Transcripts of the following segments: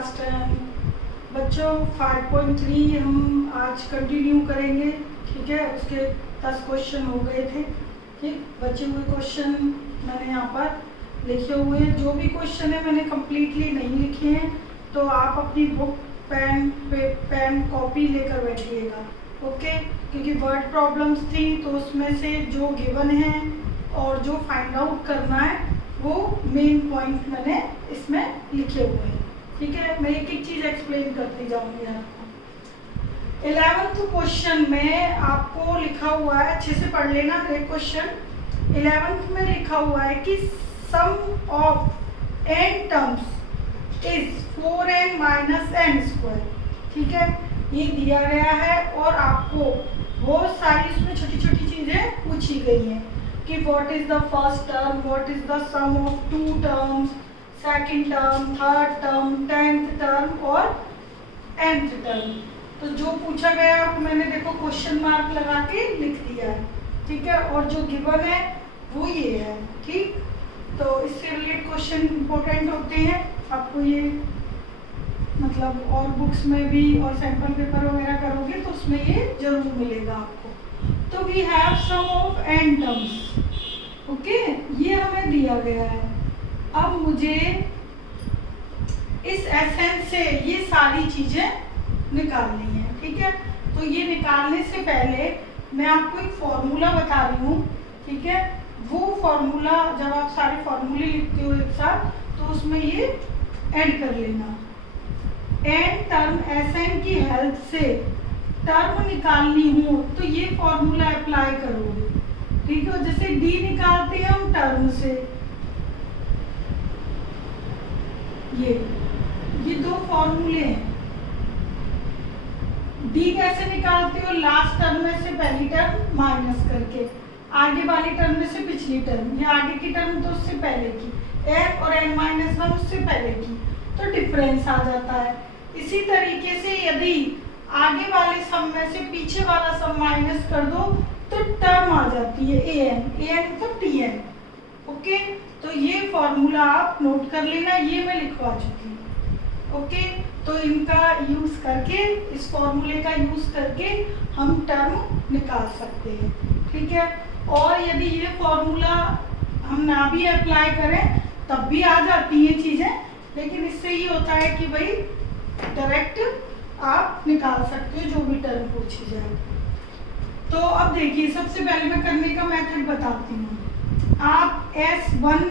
Last time. बच्चों 5.3 हम आज कंटिन्यू करेंगे, ठीक है। उसके 10 क्वेश्चन हो गए थे, ठीक। बचे हुए क्वेश्चन मैंने यहाँ पर लिखे हुए हैं। जो भी क्वेश्चन है मैंने कम्प्लीटली नहीं लिखे हैं, तो आप अपनी बुक पेन कॉपी लेकर बैठिएगा, ओके। क्योंकि वर्ड प्रॉब्लम्स थी तो उसमें से जो गिवन है और जो फाइंड आउट करना है वो मेन पॉइंट मैंने इसमें लिखे हुए हैं, ठीक है। मैं एक एक चीज़ एक्सप्लेन करती जाऊंगी आपको। 11th क्वेश्चन में आपको लिखा हुआ है, अच्छे से पढ़ लेना हर क्वेश्चन। 11th में लिखा हुआ है कि sum of n terms is 4n minus n square, ठीक है। ये दिया गया है और आपको बहुत सारी इसमें छोटी छोटी चीज़ें पूछी गई हैं कि what is the first term, what is the sum of 2 terms, second term, third term, 10th term और nth टर्म। तो जो पूछा गया वो मैंने देखो क्वेश्चन मार्क लगा के लिख दिया है, ठीक है। और जो गिवन है वो ये है, ठीक। तो इससे रिलेटेड क्वेश्चन इंपॉर्टेंट होते हैं, आपको ये मतलब और बुक्स में भी और सैंपल पेपर वगैरह करोगे तो उसमें ये जरूर मिलेगा आपको। तो we have sum of n terms, okay, ये हमें दिया गया है। अब मुझे इस एसएन से ये सारी चीजें निकालनी है, ठीक है। तो ये निकालने से पहले मैं आपको एक फॉर्मूला बता रही हूँ, ठीक है। वो फॉर्मूला जब आप सारे फॉर्मूले लिखते हो एक साथ तो उसमें ये ऐड कर लेना। n टर्म Sn की हेल्प से टर्म निकालनी हो तो ये फॉर्मूला अप्लाई करोगे, ठीक है। जैसे d निकालते हैं हम टर्म से, ये 2 फॉर्मूले हैं। d कैसे निकालते हो, लास्ट टर्म में से पहली टर्म माइनस करके, आगे वाली टर्म में से पिछली टर्म, ये आगे की टर्म तो उससे पहले की, n और n-1 उससे पहले की, तो डिफरेंस आ जाता है। इसी तरीके से यदि आगे वाले सम में से पीछे वाला सम माइनस कर दो तो टर्म आ जाती है an मतलब tn, ओके। तो ये फॉर्मूला आप नोट कर लेना, ये मैं लिखवा चुकी हूँ, ओके। तो इनका यूज करके, इस फॉर्मूले का यूज करके हम टर्म निकाल सकते हैं, ठीक है। और यदि ये फॉर्मूला हम ना भी अप्लाई करें तब भी आ जाती हैं चीज़ें, लेकिन इससे ये होता है कि भाई डायरेक्ट आप निकाल सकते हो जो भी टर्म पूछी जाए। तो अब देखिए, सबसे पहले मैं करने का मेथड बताती हूँ। आप S1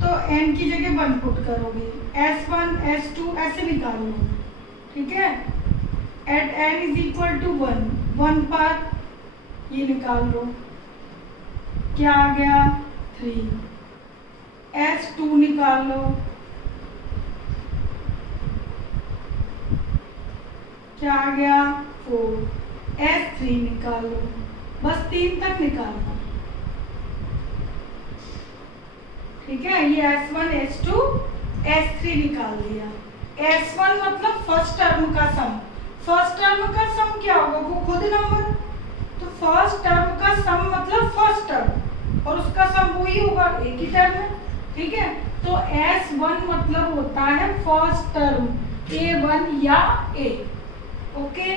तो n की जगह 1 पुट करोगे, S1 S2 ऐसे निकालोगे, ठीक है। At n is equal to 1 पर ये निकाल लो, क्या आ गया 3। S2 निकाल लो, क्या आ गया 4। S3 निकाल लो, बस 3 तक निकालना, ठीक है। ये S1 S2 S3 निकाल दिया। S1 मतलब फर्स्ट टर्म का सम, फर्स्ट टर्म का सम क्या होगा वो खुद नंबर, तो फर्स्ट टर्म का सम मतलब फर्स्ट टर्म और उसका सम वही होगा, एक ही टर्म है, ठीक है। तो S1 मतलब होता है फर्स्ट टर्म, A1 या A, ओके।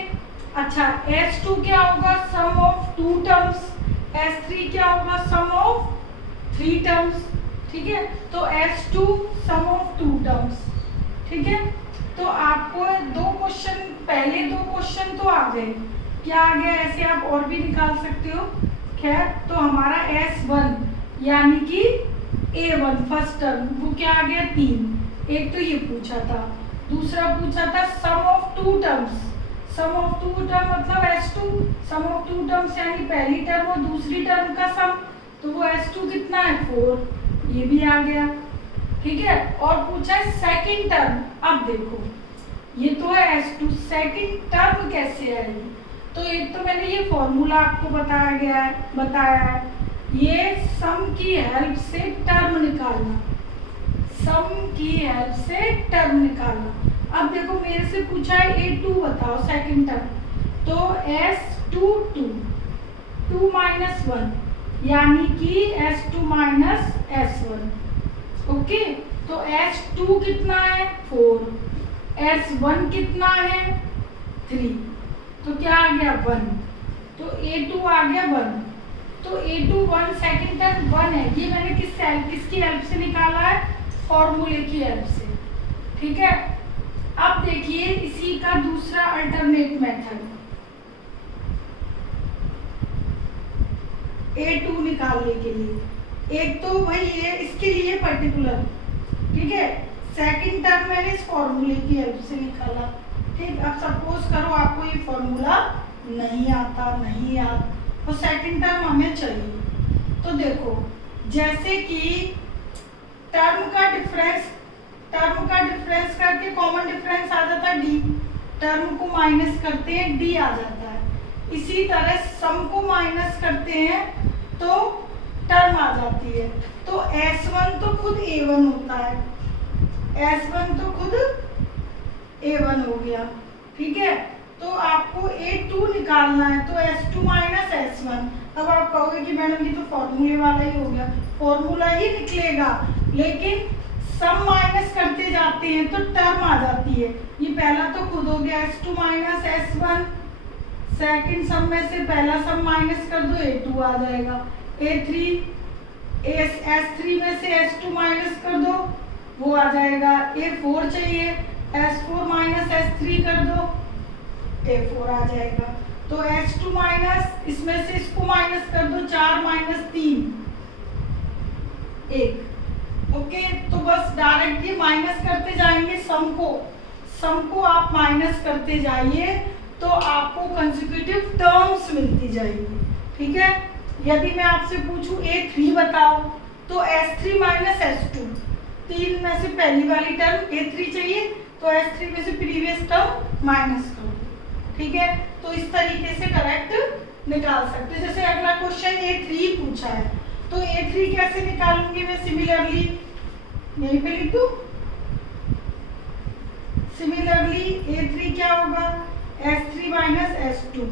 अच्छा, S2 क्या होगा, सम ऑफ 2 टर्म्स, S3 क्या होगा, सम ऑफ 3 टर्म्स, ठीक है। तो S2 सम ऑफ 2 टर्म्स, ठीक है। तो आपको 2 क्वेश्चन, पहले 2 क्वेश्चन तो आ गए, क्या आ गया, ऐसे आप और भी निकाल सकते हो। खैर, तो हमारा S1 यानी कि A1 फर्स्ट टर्म वो क्या आ गया 3। एक तो ये पूछा था, दूसरा पूछा था sum of 2 terms, sum of 2 term मतलब S2, सम ऑफ 2 टर्म्स यानी पहली टर्म और दूसरी टर्म का सम, तो वो S2 कितना है 4, ये भी आ गया, ठीक है। और पूछा है सेकंड टर्म, अब देखो ये तो है S2, सेकंड टर्म कैसे आएगी, तो एक तो मैंने ये फॉर्मूला आपको बताया है, ये सम की हेल्प से टर्म निकालना, सम की हेल्प से टर्म निकालना। अब देखो मेरे से पूछा है A2 बताओ सेकंड टर्म, तो S2 2 माइनस 1 यानी कि S2 माइनस S1, ओके। तो S2 कितना है 4, S1 कितना है 3, तो क्या आ गया 1, तो A2 आ गया 1, तो A2 1 सेकेंड टर्म 1 है। ये मैंने किसकी हेल्प से निकाला है, फॉर्मूले की हेल्प से, ठीक है। अब देखिए इसी का दूसरा अल्टरनेट मेथड, A2 निकालने के लिए, एक तो भाई ये इसके लिए पर्टिकुलर, ठीक है, सेकंड टर्म मैंने इस फॉर्मूले की हेल्प से निकाला, ठीक। अब सपोज करो आपको ये फॉर्मूला नहीं आता, नहीं याद, तो सेकंड टर्म हमें चाहिए। तो देखो जैसे कि टर्म का डिफरेंस करके कॉमन डिफरेंस आ जाता है डी, टर्म को माइनस करते हैं डी आ जाता है। इसी तरह सम को माइनस करते हैं तो टर्म आ जाती है। तो S1 तो खुद A1 होता है, S1 तो खुद A1 हो गया, ठीक है। तो आपको A2 निकालना है, तो S2 माइनस S1। अब आप कहोगे कि मैडम ये तो फॉर्मूले वाला ही हो गया, फॉर्मूला ही निकलेगा, लेकिन सम माइनस करते जाते हैं तो टर्म आ जाती है। ये पहला तो खुद हो गया S2 माइनस S1, सेकंड सम में से पहला सम माइनस कर दो A2 आ जाएगा, S3 में से S2 माइनस कर दो वो आ जाएगा, A4 चाहिए, S4 माइनस S3 कर दो A4 आ जाएगा। तो S2 माइनस इसमें से इसको माइनस कर दो, 4 माइनस 3 1, ओके। तो बस डायरेक्ट ये माइनस करते जाएंगे, सम को आप माइनस करते जाइए तो आपको कंसेक्यूटिव टर्म्स मिलती जाएगी, ठीक है। यदि मैं आपसे पूछूं A3 बताओ, तो S3 माइनस S2, 3 में से पहली वाली टर्म A3 चाहिए, तो S3 में से प्रीवियस टर्म माइनस करो, ठीक है। तो इस तरीके से करेक्ट निकाल सकते हैं। जैसे अगला क्वेश्चन A3 पूछा है, तो A3 कैसे निकालूंगी मैं, सिमिलरली यहीं पे लिख दूं, सिमिलरली A3 क्या होगा, S3 माइनस S2,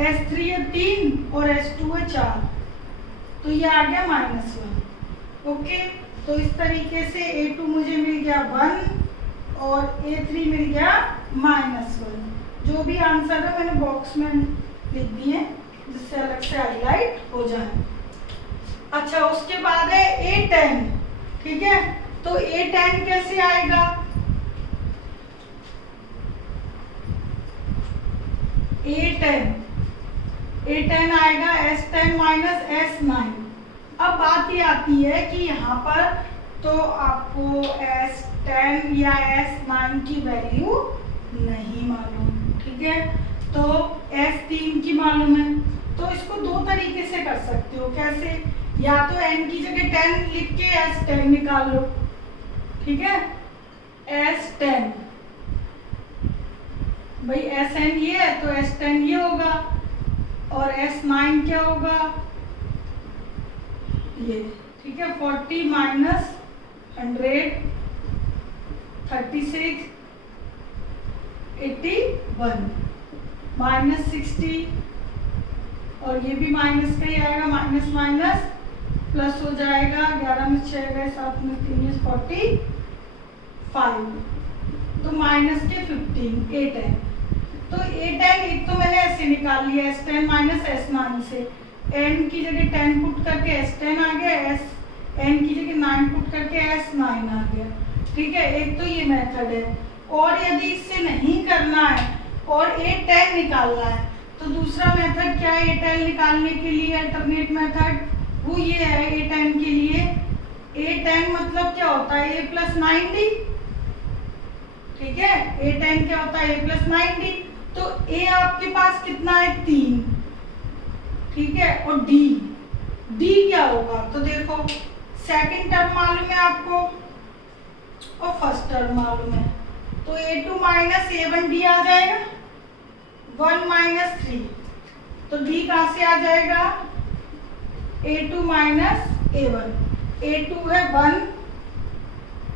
S3 है 3 और S2 है 4, तो ये आ गया -1, ओके। तो इस तरीके से A2 मुझे मिल गया 1 और A3 मिल गया -1। जो भी आंसर है मैंने बॉक्स में लिख दिए जिससे अलग से हाईलाइट हो जाए। अच्छा, उसके बाद है A10, ठीक है। तो A10 कैसे आएगा, A10 आएगा S10 माइनस S9। अब बात ये आती है कि यहाँ पर तो आपको S10 या S9 की वैल्यू नहीं मालूम, ठीक है, तो S3 की मालूम है। तो इसको दो तरीके से कर सकते हो, कैसे, या तो n की जगह 10 लिख के S10 निकाल लो, ठीक है। S10 भाई Sn ये है तो S10 ये होगा, और S9 क्या होगा ये, ठीक है। 40 माइनस 100 36 81 माइनस 60, और ये भी माइनस का ही आएगा, माइनस माइनस प्लस हो जाएगा, 11 में 6 गए, 7 में 3 45, तो माइनस के 15 A10। तो A10 एक तो मैंने ऐसे निकाल लिया S10 माइनस S9 से, n की जगह 10 पुट करके S10 आ गया, n की जगह 9 पुट करके S9 आ गया, ठीक है। एक तो ये मेथड है, और यदि इससे नहीं करना है और A10 निकालना है तो दूसरा मेथड क्या है A10 निकालने के लिए, अल्टरनेट मेथड, वो ये है A10 के लिए, A10 मतलब क्या होता है A प्लस 9D, ठीक है। A10 क्या होता है A प्लस 9D, तो A आपके पास कितना है 3, ठीक है, और D क्या होगा, तो देखो सेकंड टर्म मालूम है आपको और फर्स्ट टर्म मालूम है, तो A2 माइनस A1D आ जाएगा, 1 माइनस 3, तो D कहाँ से आ जाएगा, A2 माइनस A1, A2 है 1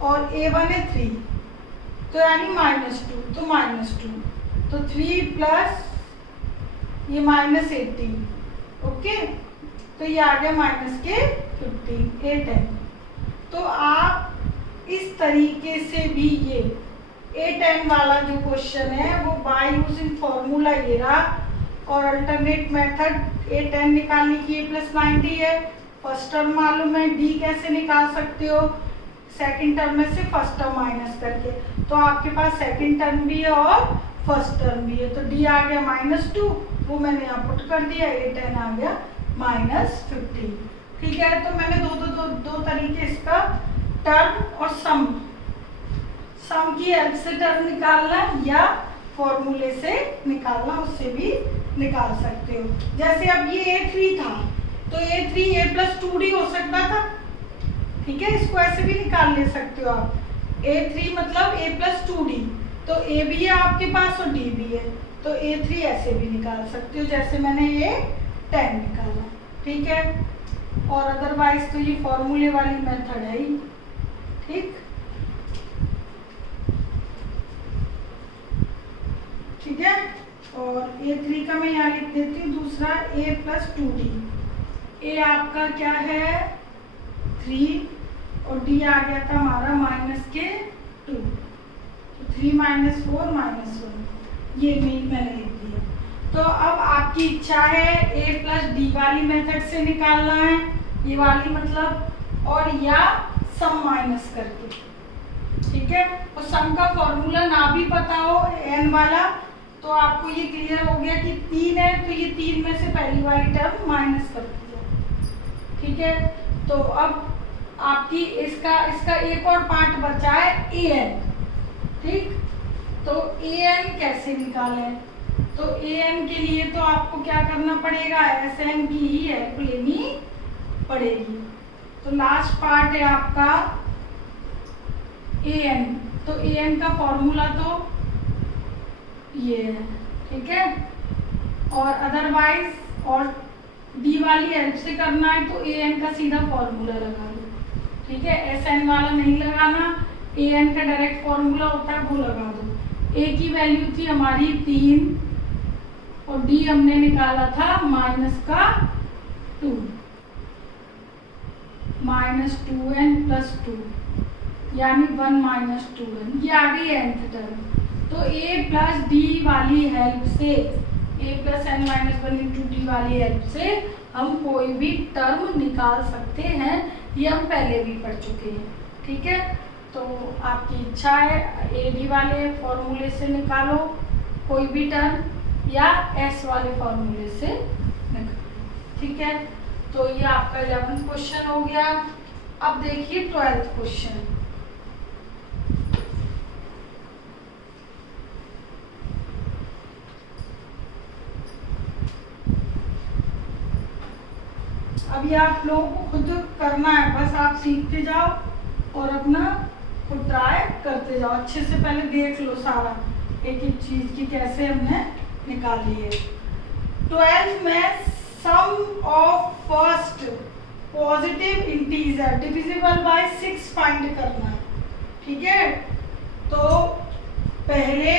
और A1 है 3, तो यानी -2, तो -2, तो 3 प्लस ये -18, ओके। तो ये आ गया माइनस के 15 A10। तो आप इस तरीके से भी ये A10 वाला जो क्वेश्चन है वो बाय यूजिंग फॉर्मूला ये रहा, और अल्टरनेट मेथड A10 निकालने की A+90 है। फर्स्ट टर्म मालूम है, D कैसे निकाल सकते हो, सेकंड टर्म में से फर्स्ट टर्म माइनस करके। तो आपके पास सेकंड टर्म भी है और फर्स्ट टर्म भी है, तो D आ गया -2, वो मैंने यहाँ पुट कर दिया, A10 आ गया -15। ठीक है, तो मैंने दो तरीके इसका टर्म और सम की हेल्प से टर्म निकालना या फॉर्मूले से निकालना, उससे भी निकाल सकते हो। जैसे अब ये A3 था तो A3 A+2D हो सकता था। ठीक है, इसको ऐसे भी निकाल ले सकते हो आप, A3 मतलब A+2D, तो A भी है आपके पास और D भी है, तो A3 ऐसे भी निकाल सकते हो जैसे मैंने A10 निकाला। ठीक है, और अदरवाइज तो ये फॉर्मूले वाली मेथड है ही। ठीक ठीक है, और A3 का मैं यहाँ लिख देती हूँ दूसरा A+2D। A आपका क्या है 3 और D आ गया था हमारा -2, तो 3 - 4 -1, ये मैंने लिख दिया। तो अब आपकी इच्छा है A+D वाली मेथड से निकालना है, ये वाली मतलब, और या सम माइनस करके। ठीक है, और सम का फॉर्मूला ना भी पता हो n वाला, तो आपको ये क्लियर हो गया कि 3 है तो ये 3 में से पहली वाली टर्म माइनस कर दिया। ठीक है, तो अब आपकी इसका एक और पार्ट बचा है an। ठीक, तो an कैसे निकालें, तो an के लिए तो आपको क्या करना पड़ेगा, Sn की ही हेल्प लेनी पड़ेगी। तो लास्ट पार्ट है आपका an, तो an का फॉर्मूला तो ये है। ठीक है, और अदरवाइज और D वाली हेल्प से करना है तो an का सीधा फॉर्मूला लगा दो। ठीक है, Sn वाला नहीं लगाना, an का डायरेक्ट फॉर्मूला होता है वो लगा दो। A की वैल्यू थी हमारी 3 और D हमने निकाला था -2, -2n+2 यानी 1 - 2n, ये आ गई nth टर्म। तो A+D वाली हेल्प से, A+n-1 × D वाली हेल्प से हम कोई भी टर्म निकाल सकते हैं, ये हम पहले भी पढ़ चुके हैं। ठीक है, तो आपकी इच्छा है AD वाले फॉर्मूले से निकालो कोई भी टर्म या S वाले फॉर्मूले से निकालो। ठीक है, तो ये आपका 11th क्वेश्चन हो गया। अब देखिए 12th क्वेश्चन। अभी आप लोगों को खुद करना है, बस आप सीखते जाओ और अपना खुद ट्राई करते जाओ। अच्छे से पहले देख लो सारा, एक एक चीज की कैसे हमने निकाली है। 12th में sum of first positive integer divisible by 6 find करना है। ठीक है, तो पहले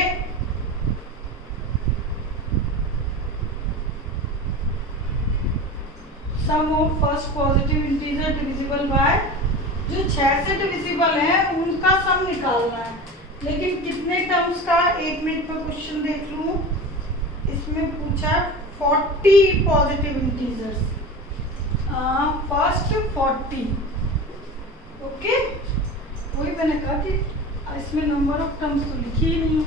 sum of first positive integer divisible by, जो 6 से डिविजिबल है उनका सम निकालना है, लेकिन कितने टर्म्स का, 1 मिनट पर क्वेश्चन देख लूं। इसमें पूछा 40 पॉजिटिव इंटीजर्स, फर्स्ट 40। ओके, वही मैंने कहा कि इसमें नंबर ऑफ टर्म्स तो लिखी ही नहीं।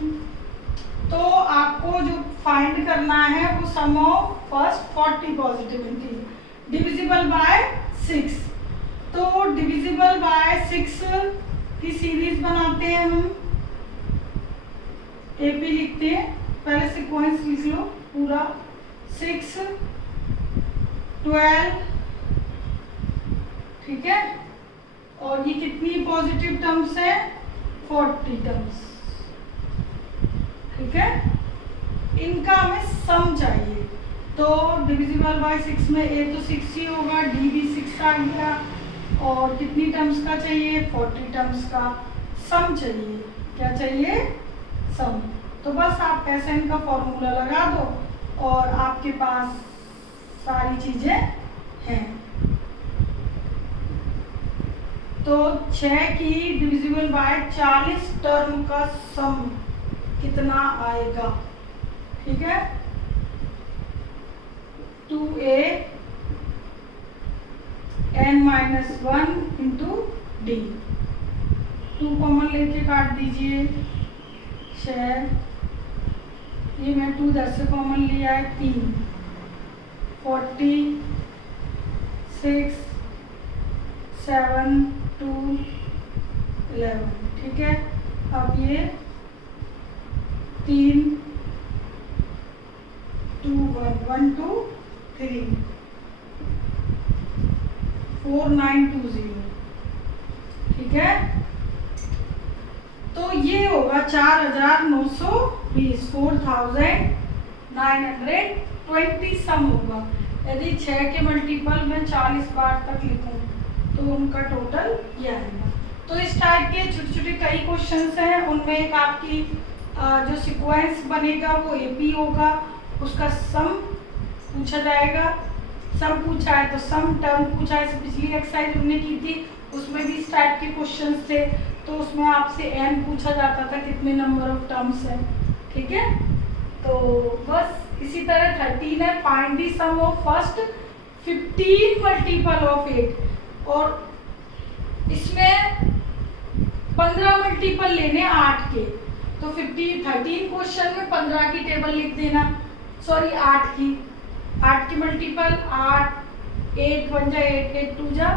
तो आपको जो फाइंड करना है वो sum of first 40 positive integer divisible by 6। तो डिविजिबल बाय 6 की सीरीज बनाते हैं हम, AP लिखते हैं, पहले सीक्वेंस लिख लो पूरा, 6 12। ठीक है, और ये कितनी पॉजिटिव टर्म्स है, 40 टर्म्स। ठीक है, इनका हमें सम चाहिए, तो डिविजिबल बाय 6 में A तो 6 ही होगा, D भी 6 आ गया, और कितनी टर्म्स का चाहिए, 40 टर्म्स का सम चाहिए। क्या चाहिए, सम। तो बस आप Sn का फॉर्मूला लगा दो और आपके पास सारी चीजें हैं। तो 6 की डिविजिबल बाय 40 टर्म का सम कितना आएगा? ठीक है, 2a n-1 into D. 2 common लेके काट दीजिए, 6, ये मैं 2 इधर से कॉमन लिया है, 3, 40, 6, 7, 2, 11। ठीक है, अब ये 3, 2, 1, 1, 2, 3, 4, 9, 2, 0। ठीक है, तो ये होगा 4920, 4920 सम होगा। यदि 6 के मल्टीपल में 40 बार तक लिखूं तो उनका टोटल ये आएगा। तो इस टाइप के छोटे छोटे कई क्वेश्चंस हैं, उनमें एक आपकी जो सीक्वेंस बनेगा वो एपी होगा, उसका सम पूछा जाएगा। सम पूछा है तो सम, टर्म पूछा है, पिछली एक्सरसाइज हमने की थी उसमें भी इस टाइप के क्वेश्चंस थे, तो उसमें आपसे एन पूछा जाता था कितने नंबर ऑफ टर्म्स है। ठीक है, तो बस इसी तरह 13 है, find the sum of first 15 multiple of 8, और इसमें 15 मल्टीपल लेने 8 के, तो 13 क्वेश्चन में 15 की टेबल लिख देना, सॉरी 8 की मल्टीपल 8, 8 1 जा 8, 8 2 जा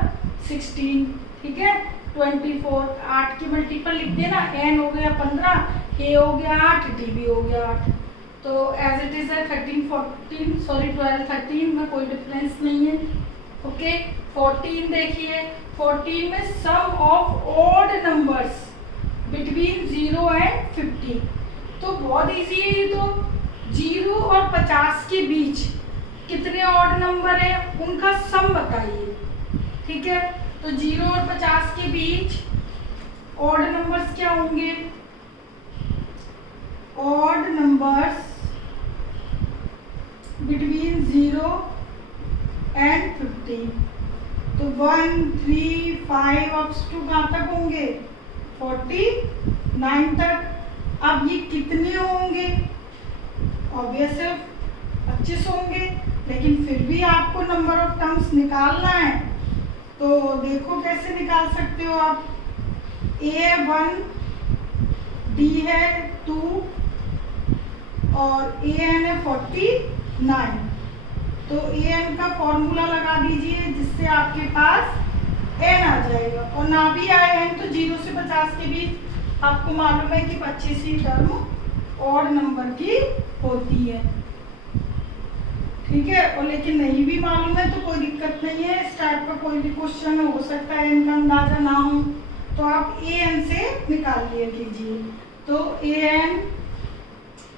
16। ठीक है, 24, 8 की मल्टीपल लिख देना, n हो गया 15, a हो गया 8, d भी हो गया 8। तो एज इट इज है 12 13 में कोई डिफरेंस नहीं है। ओके, 14 देखिए, 14 में sum of odd numbers between 0 and 50, तो बहुत इजी है ये। तो 0 और 50 के बीच कितने ऑड नंबर हैं उनका सम बताइए। ठीक है, तो 0 और 50 के बीच ऑड नंबर्स क्या होंगे? ऑड नंबर्स बिटवीन 0 एंड 50, तो 1, 3, 5 अप टू कहाँ तक होंगे? 49 तक। अब ये कितने होंगे? ऑब्वियस है 25 होंगे, लेकिन फिर भी आपको नंबर ऑफ टर्म्स निकालना है, तो देखो कैसे निकाल सकते हो आप। a 1, d है 2 और a n है 49, तो a n का फॉर्मूला लगा दीजिए जिससे आपके पास n आ जाएगा, और ना भी आए n तो 0 से 50 के बीच आपको मालूम है कि 25 ही टर्म ऑड नंबर की होती है। ठीक है, और लेकिन नहीं भी मालूम है तो कोई दिक्कत नहीं है, इस टाइप का कोई भी क्वेश्चन हो सकता है n का अंदाजा ना हो तो आप a n से निकाल लिया कीजिए। तो a n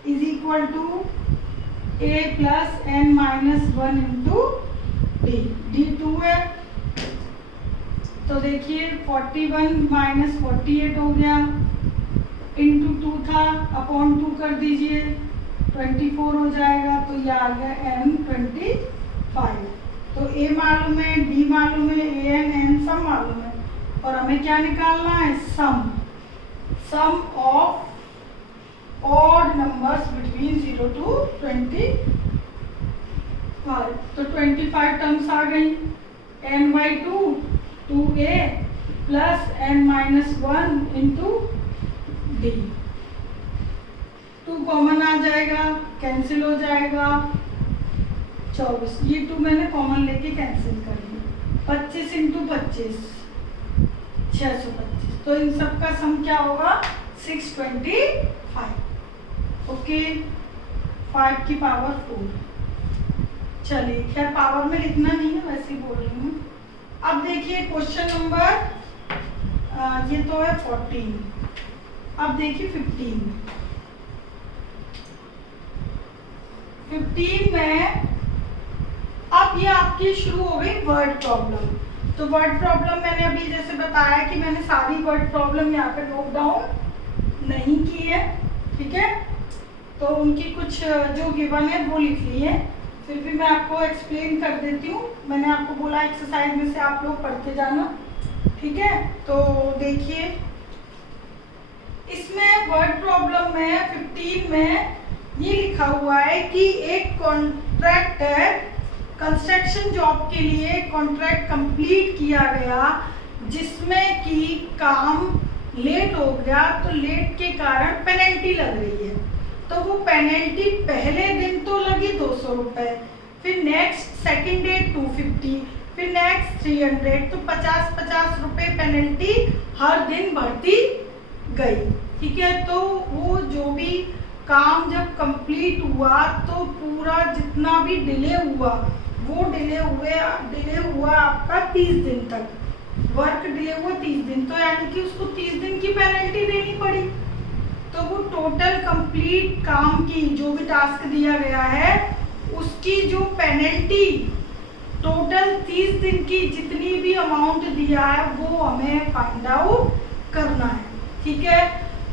is equal to a plus n-1 into d, d2 है, तो देखिए 41 माइनस 48 हो गया, इंटू 2 था, अपॉन 2 कर दीजिए, 24 हो जाएगा, तो ये आ गया n25। तो a मालूम है, d मालूम है, a n सब मालूम है, और हमें क्या निकालना है? Sum of odd numbers between 0 to 25। तो 25 टर्म्स आ गई, n/2 2a plus n-1 into d। 2 common आ जाएगा, कैंसिल हो जाएगा, 24, ये 2 मैंने कॉमन लेके कैंसिल कर दिया, 25 इंटू 25 625, तो इन सब का सम क्या होगा? 625। ओके, 5 की पावर 4। चलिए, खैर पावर में लिखना नहीं है, वैसे ही बोल रही हूँ। अब देखिए क्वेश्चन नंबर, ये तो है 14, अब देखिए 15 में अब ये आपकी शुरू हो गई वर्ड प्रॉब्लम। तो वर्ड प्रॉब्लम मैंने अभी जैसे बताया कि मैंने सारी वर्ड प्रॉब्लम यहाँ पे नोट डाउन नहीं की है। ठीक है, तो उनकी कुछ जो गिवन है वो लिख ली है, फिर भी मैं आपको एक्सप्लेन कर देती हूँ। मैंने आपको बोला एक्सरसाइज में से आप लोग पढ़ते जाना। ठीक है, तो देखिए इसमें वर्ड प्रॉब्लम में 15 में ये लिखा हुआ है कि एक कॉन्ट्रैक्टर कंस्ट्रक्शन जॉब के लिए कॉन्ट्रैक्ट कंप्लीट किया गया जिसमें कि काम लेट हो गया, तो लेट के कारण पेनल्टी लग रही है। तो वो पेनल्टी पहले दिन तो लगी 200 रुपये, फिर नेक्स्ट सेकेंड डे 250, फिर नेक्स्ट 300, तो 50-50 रुपये पेनल्टी हर दिन बढ़ती गई। ठीक है, तो वो जो भी काम जब कंप्लीट हुआ तो पूरा जितना भी डिले हुआ वो डिले हुआ आपका 30 दिन तक, वर्क डिले हुआ 30 दिन, तो यानी कि उसको 30 दिन की पेनल्टी देनी पड़ी। तो वो टोटल कंप्लीट काम की जो भी टास्क दिया गया है उसकी जो पेनल्टी टोटल 30 दिन की जितनी भी अमाउंट दिया है वो हमें फाइंड आउट करना है। ठीक है,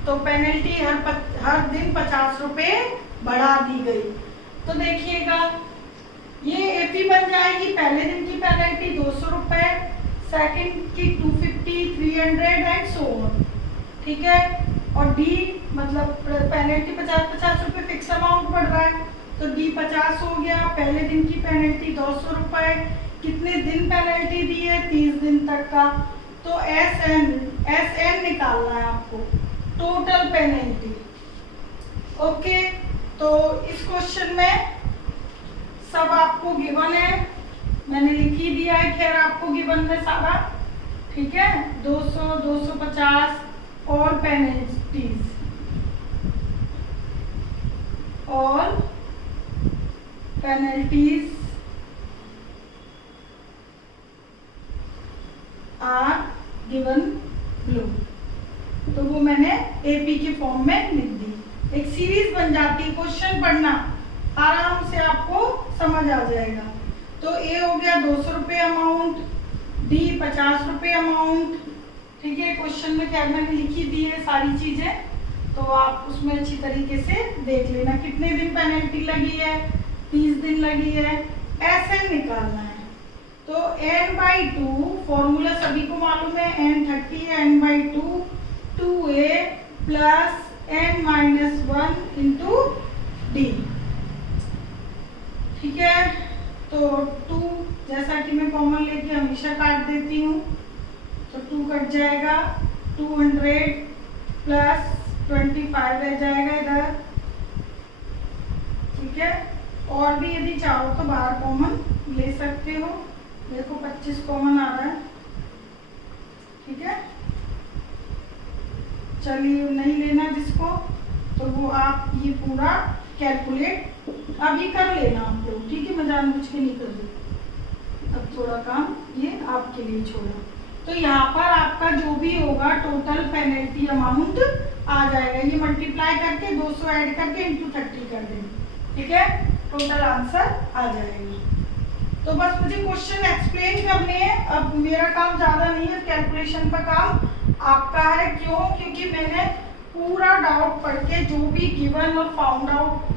तो पेनल्टी हर दिन 50 रुपये बढ़ा दी गई। तो देखिएगा ये एपी बन जाएगी, पहले दिन की पेनल्टी 200 रुपये, सेकेंड की 250, 300 एंड सो ऑन। ठीक है, और डी मतलब पेनल्टी 50-50 रुपये फिक्स अमाउंट बढ़ रहा है, तो डी 50 हो गया। पहले दिन की पेनल्टी 200 रुपये, कितने दिन पेनल्टी दी है 30 दिन तक का, तो एस एन निकालना है आपको, टोटल पेनल्टी। ओके, तो इस क्वेश्चन में सब आपको गिवन है, मैंने लिख ही दिया है, खैर आपको गिवन में सारा। ठीक है, 200, 250 और पेनल्टीज आर गिवन बिलो, तो वो मैंने एपी के फॉर्म में लिख दी। एक सीरीज बन जाती है, क्वेश्चन पढ़ना आराम से आपको समझ आ जाएगा। तो ए हो गया 200 रुपये अमाउंट, डी 50 रुपये अमाउंट। ठीक है, क्वेश्चन में क्या मैंने लिखी दी है सारी चीजें, तो आप उसमें अच्छी तरीके से देख लेना। कितने दिन पेनल्टी लगी है, 30 दिन लगी है, एस एन निकालना है। तो n/2 फॉर्मूला सभी को मालूम है, n30 है, n/2 2a plus n-1 into D. ठीक है, तो 2 जैसा कि मैं कॉमन लेके हमेशा काट देती हूँ, तो 2 कट जाएगा, 200 प्लस 25 रह जाएगा इधर। ठीक है, और भी यदि चाहो तो बाहर कॉमन ले सकते हो, देखो 25 कॉमन आ रहा है। ठीक है, चलिए नहीं लेना जिसको, तो वो आप ये पूरा कैलकुलेट अभी कर लेना आप लोग। ठीक है, मैं जानबूझ के नहीं कर रही, अब थोड़ा काम ये आपके लिए छोड़ा। तो यहाँ पर आपका जो भी होगा टोटल पेनल्टी अमाउंट आ जाएगा, ये मल्टीप्लाई करके 200 ऐड करके इंटू 30 कर देंगे। ठीक है, टोटल आंसर आ जाएगा। तो बस मुझे क्वेश्चन एक्सप्लेन करने हैं, अब मेरा काम ज़्यादा नहीं है, कैलकुलेशन का काम आपका है। क्यों? क्योंकि मैंने पूरा डाउट पढ़ के जो भी गिवन और फाउंड आउट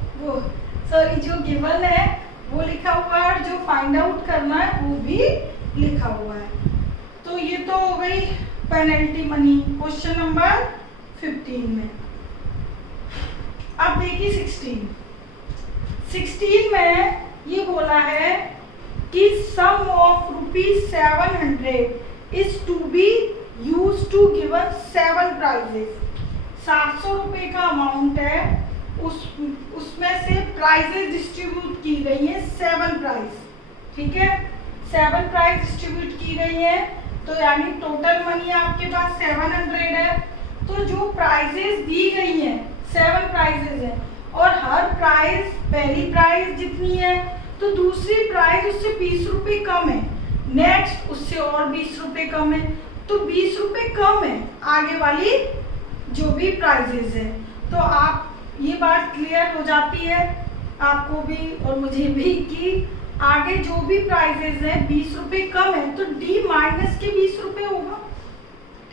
जो गिवन है वो लिखा हुआ है और जो फाइंड आउट करना है वो भी लिखा हुआ है। तो ये तो हो गई पेनल्टी मनी क्वेश्चन नंबर 15 में। अब देखिए 16 में ये बोला है कि sum of ₹700 is to be use to given 7 prizes. 700 रुपये का अमाउंट है, उसमें से प्राइजेस डिस्ट्रीब्यूट की गई है 7 प्राइज। ठीक है, 7 प्राइज डिस्ट्रीब्यूट की गई है, तो यानी टोटल मनी आपके पास 700 है। तो जो प्राइजेस दी गई हैं 7 प्राइजेस हैं, और हर प्राइज पहली प्राइज जितनी है तो दूसरी प्राइज उससे 20 रुपये कम है, नेक्स्ट उससे और 20 रुपये कम है, तो 20 रुपये कम है आगे वाली जो भी प्राइजेस है। तो आप ये बात क्लियर हो जाती है आपको भी और मुझे भी कि आगे जो भी प्राइजेस हैं 20 रुपये कम है, तो डी माइनस के 20 रुपये होगा।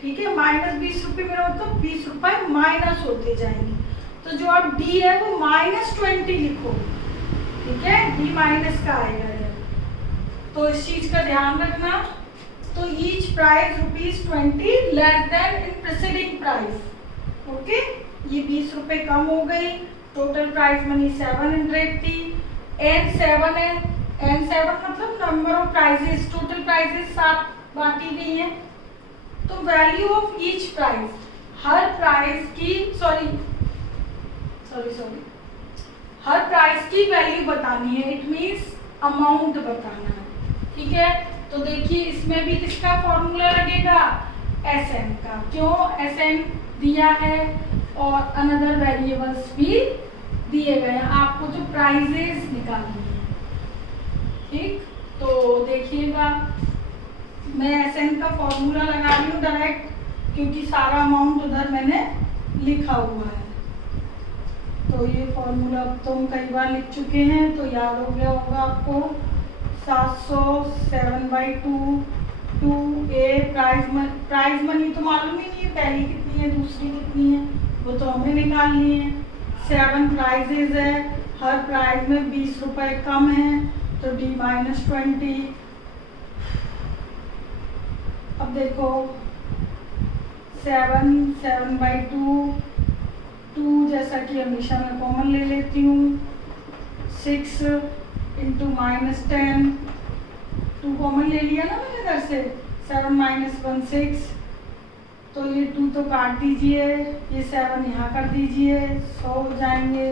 ठीक है, माइनस 20 रुपये मेरा मतलब 20 रुपये माइनस होते जाएंगे, तो जो आप डी है वो -20 लिखो। ठीक है, डी माइनस का आएगा, तो इस चीज का ध्यान रखना। तो each price ₹20 less then in preceding price. Okay, ये 20 रुपए कम हो गई। टोटल प्राइस मनी 700 थी। N7 है, N7 मतलब number of prizes, total prizes 7 बांटी गई हैं। तो वैल्यू ऑफ ईच प्राइस, हर प्राइस की सॉरी हर प्राइस की वैल्यू बतानी है, इट मीन्स अमाउंट बताना है। ठीक है, तो देखिए इसमें भी किसका फॉर्मूला लगेगा, SN का। क्यों, SN दिया है और अनदर वेरिएबल्स भी दिए गए हैं, आपको जो प्राइजेस निकालनी है। ठीक, तो देखिएगा मैं SN का फॉर्मूला लगा रही हूँ डायरेक्ट, क्योंकि सारा अमाउंट उधर मैंने लिखा हुआ है। तो ये फॉर्मूला अब तो हम कई बार लिख चुके हैं, तो याद हो गया होगा आपको। 700 7/2 2A प्राइज मनी तो मालूम ही नहीं है, पहली कितनी है दूसरी कितनी है, वो तो हमें निकालनी है। 7 प्राइजेज है, हर प्राइज में 20 रुपए कम है, तो D-20। अब देखो 7/2 2 जैसा कि हमेशा मैं कॉमन ले लेती हूँ। 6 इंटू -10, 2 कॉमन ले लिया ना मैंने इधर से। 7 - 1 6, तो ये 2 तो काट दीजिए, ये 7 यहाँ कर दीजिए, 100 हो जाएंगे।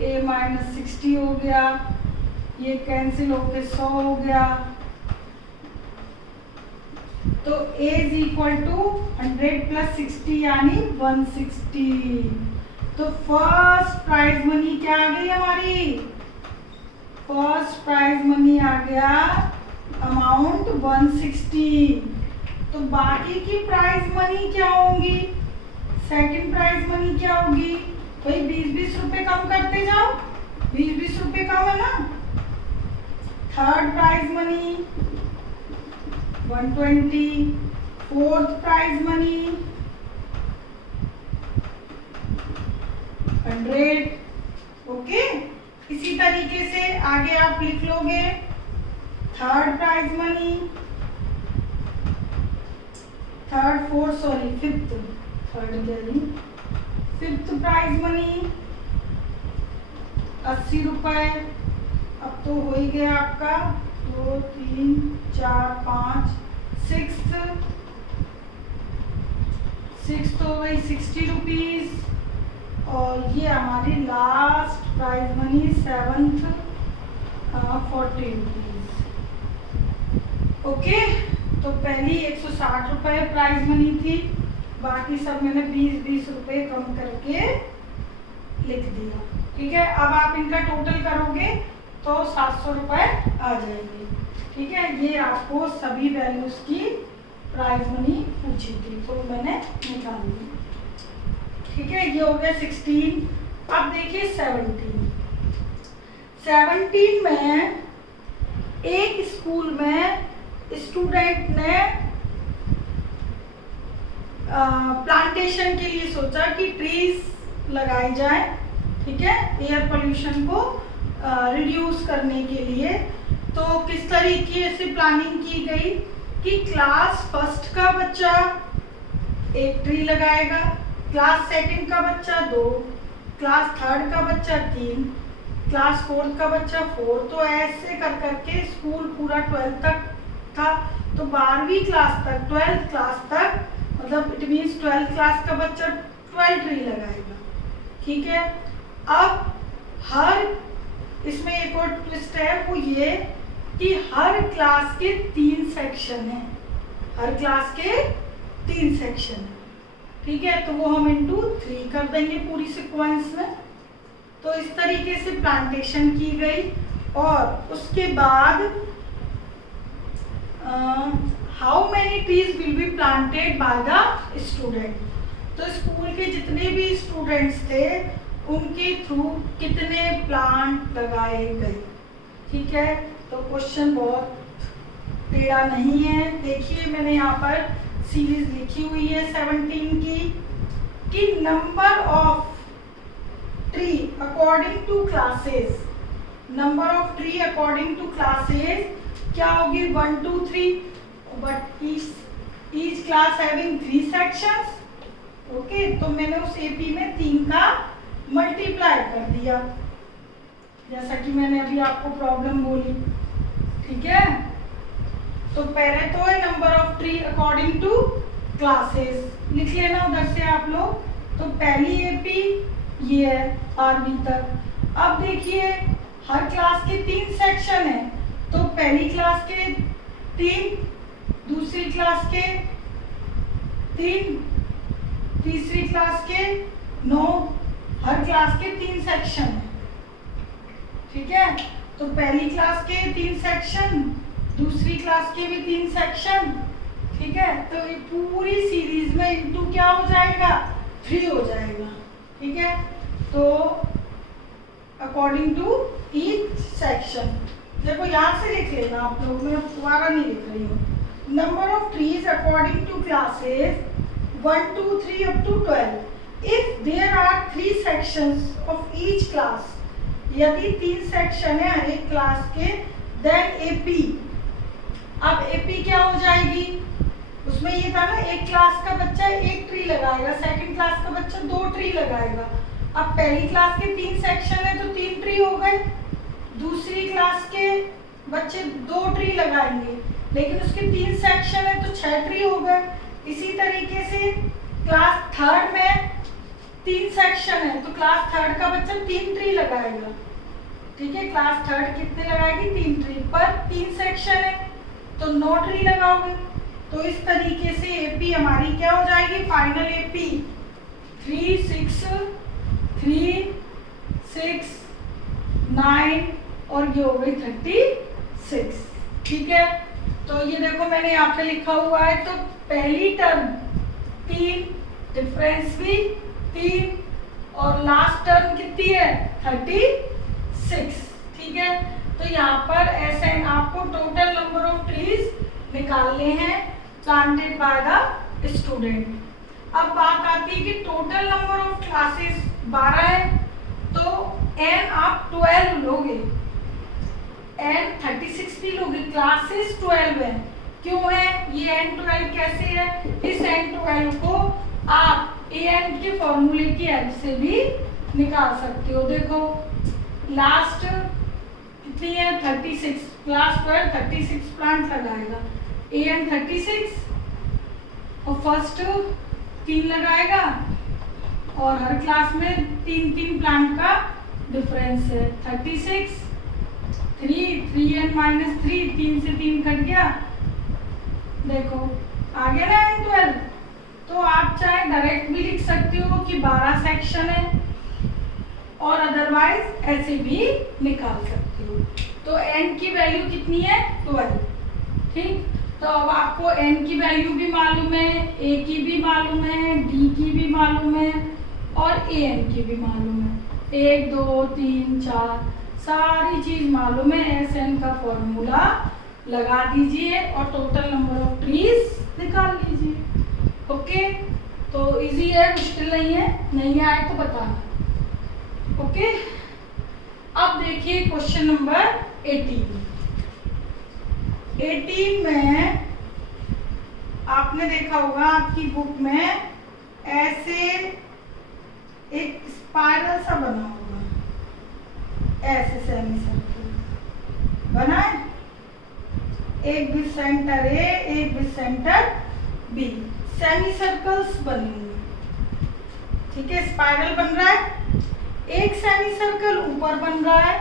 A - 60 हो गया, ये कैंसिल होके 100 हो गया। तो A = 100 + 60 यानी 160। तो फर्स्ट प्राइज मनी क्या आ गई हमारी, फर्स्ट प्राइज मनी आ गया अमाउंट 160। तो बाकी की प्राइज मनी क्या होंगी, सेकंड प्राइज मनी क्या होगी, भाई 20-20 रुपए कम करते जाओ, 20-20 रुपए कम है ना। Third prize money 120, fourth prize money 100। Okay, इसी तरीके से आगे आप लिख लोगे। Third prize money, fifth prize money 80 रुपए। अब तो हो ही गया आपका 2 3 4 5। सिक्स तो हो गई 60 रुपीज। और ये हमारी last prize money 7th 40 rupees. Okay, तो पहली 160 रुपए प्राइज मनी थी, बाकी सब मैंने 20-20 रुपए कम करके लिख दिया। ठीक है, अब आप इनका टोटल करोगे तो 700 रुपए आ जाएंगे। ठीक है, ये आपको सभी वैल्यूज की प्राइज मनी पूछी थी, तो मैंने निकाल ली। ठीक है, ये हो गया 16। अब देखिए 17 में एक स्कूल में स्टूडेंट ने प्लांटेशन के लिए सोचा कि ट्रीज लगाई जाए। ठीक है, एयर पोल्यूशन को रिड्यूस करने के लिए। तो किस तरीके से प्लानिंग की गई कि क्लास फर्स्ट का बच्चा 1 ट्री लगाएगा, क्लास सेकंड का बच्चा 2, क्लास थर्ड का बच्चा 3, क्लास फोर्थ का बच्चा 4। तो ऐसे कर करके स्कूल पूरा 12th तक था, तो 12वीं क्लास तक 12th क्लास तक, मतलब इट मीन्स 12th क्लास का बच्चा 12 ट्री लगाएगा। ठीक है, अब हर इसमें एक और ट्विस्ट है, वो ये कि हर क्लास के 3 सेक्शन हैं, हर क्लास के 3 सेक्शन हैं। ठीक है, तो वो हम इंटू 3 कर देंगे पूरी सीक्वेंस में। तो इस तरीके से प्लांटेशन की गई। और उसके बाद how many trees will be planted by the student. तो स्कूल के जितने भी स्टूडेंट्स थे उनके थ्रू कितने प्लांट लगाए गए। ठीक है, तो क्वेश्चन बहुत टेढ़ा नहीं है। देखिए मैंने यहाँ पर सीरीज लिखी हुई है 17 की, कि number of tree according to classes, number of tree according to classes क्या होगी 1 2 3। But each class having 3 sections. Okay, तो मैंने उस एपी में 3 का मल्टीप्लाई कर दिया, जैसा कि मैंने अभी आपको प्रॉब्लम बोली। ठीक है, तो पहले तो है number of tree according to classes, लिख लेना उधर से आप लोग। तो पहली एपी ये है 12वीं तक। अब देखिए हर क्लास के 3 सेक्शन है, तो पहली क्लास के 3, दूसरी क्लास के 3, तीसरी क्लास के 9, हर क्लास के 3 सेक्शन है। ठीक है, तो पहली क्लास के 3 सेक्शन, दूसरी क्लास के भी 3 सेक्शन। ठीक है, तो ये पूरी सीरीज में इंटू क्या हो जाएगा, 3 हो जाएगा। ठीक है, तो अकॉर्डिंग टू ईच सेक्शन, देखो यहाँ से लिख लेना आप लोग, मैं दोबारा नहीं लिख रही हूँ। Number of trees according to classes 1 2 3 up to 12 if there are 3 sections of each class, यदि 3 सेक्शन है हर एक क्लास के, देन एपी। अब एपी क्या हो जाएगी, उसमें ये था ना एक क्लास का बच्चा 1 ट्री लगाएगा, सेकंड क्लास का बच्चा 2 ट्री लगाएगा। अब पहली क्लास के 3 सेक्शन है तो 3 ट्री हो गए, दूसरी क्लास के बच्चे 2 ट्री लगाएंगे, लेकिन उसके 3 सेक्शन है तो 6 ट्री हो गए। इसी तरीके से क्लास थर्ड में 3 सेक्शन है तो क्लास थर्ड का बच्चा 3 ट्री लगाएगा। ठीक है, क्लास थर्ड कितने लगाएगी, 3 ट्री, पर 3 सेक्शन है तो 9 ट्री लगाओगे। तो इस तरीके से एपी हमारी क्या हो जाएगी, फाइनल एपी 3 6 3 6 9 और ये हो गई 36। ठीक है, तो ये देखो मैंने यहाँ पे लिखा हुआ है, तो पहली टर्म 3, डिफरेंस भी 3, और लास्ट टर्म कितनी है 36। ठीक है, तो यहाँ पर ऐसे आपको टोटल नंबर ऑफ ट्रीज निकालने हैं प्लांटेड बाय द स्टूडेंट। अब बात आती है कि टोटल नंबर ऑफ क्लासेस 12 है, तो n आप 12 लोगे, n 36 भी लोगे, क्लासेस 12 है। क्यों है ये n 12 कैसे है, इस n 12 को आप an के फॉर्मूले की हेल्प से भी निकाल सकते हो। देखो लास्ट कितनी है 36, क्लास 12 36 प्लांट लगाएगा, an 36 और फर्स्ट 3 लगाएगा, और हर क्लास में 3 प्लांट का डिफरेंस है 36, 3n - 3, 3 से 3 कट गया, देखो आ गया ना n 12। तो आप चाहे डायरेक्ट भी लिख सकते हो कि 12 सेक्शन है, और अदरवाइज ऐसे भी निकाल सकते हो। तो n की वैल्यू कितनी है 12। ठीक, तो अब आपको n की वैल्यू भी मालूम है, a की भी मालूम है, d की भी मालूम है, और an की भी मालूम है। 1 2 3 4 सारी चीज मालूम है, SN का फॉर्मूला लगा दीजिए और टोटल नंबर ऑफ ट्रीज निकाल लीजिए। ओके, तो इजी है, मुश्किल नहीं है, नहीं आए तो बताना। ओके, अब देखिए क्वेश्चन नंबर 18 में आपने देखा होगा आपकी बुक में ऐसे एक स्पाइरल सा बना होगा, ऐसे सेमी सर्कल बना है, एक भी सेंटर ए एक भी सेंटर बी, सेमी सर्कल्स बने हुए। ठीक है, स्पाइरल बन रहा है, एक सेमी सर्कल ऊपर बन रहा है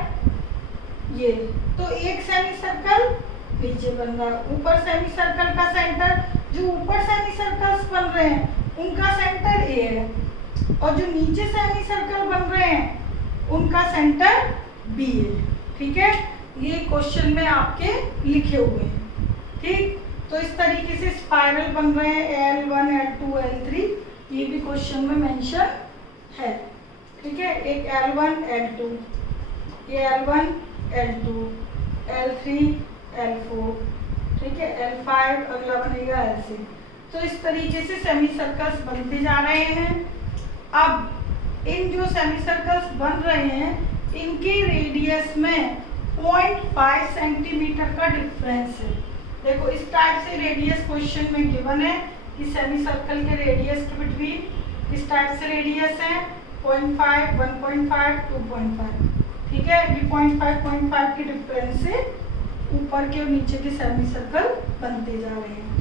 ये, तो एक सेमी सर्कल नीचे बन रहा है। ऊपर सेमी सर्कल का सेंटर, जो ऊपर सेमी सर्कल्स बन रहे हैं उनका सेंटर ए है, और जो नीचे सेमी सर्कल बन रहे हैं उनका सेंटर बी है। ठीक है, ये क्वेश्चन में आपके लिखे हुए हैं। ठीक, तो इस तरीके से स्पाइरल बन रहे हैं L1 L2 L3, ये भी क्वेश्चन में मेंशन है। ठीक है, एक L1 L2, ये L1 L2 L3 L4, ठीक है, L5 अगला बनेगा L6। तो इस तरीके से सेमी सर्कल्स बनते जा रहे हैं। अब इन जो सेमी सर्कल्स बन रहे हैं इनके रेडियस में 0.5 सेंटीमीटर का डिफरेंस है। देखो इस टाइप से रेडियस क्वेश्चन में गिवन है कि सेमी सर्कल के रेडियस के बिटवीन किस टाइप से रेडियस है 0.5, 1.5, 2.5। ठीक है, ये 0.5 के डिफरेंस से ऊपर के और नीचे के सेमी सर्कल बनते जा रहे हैं।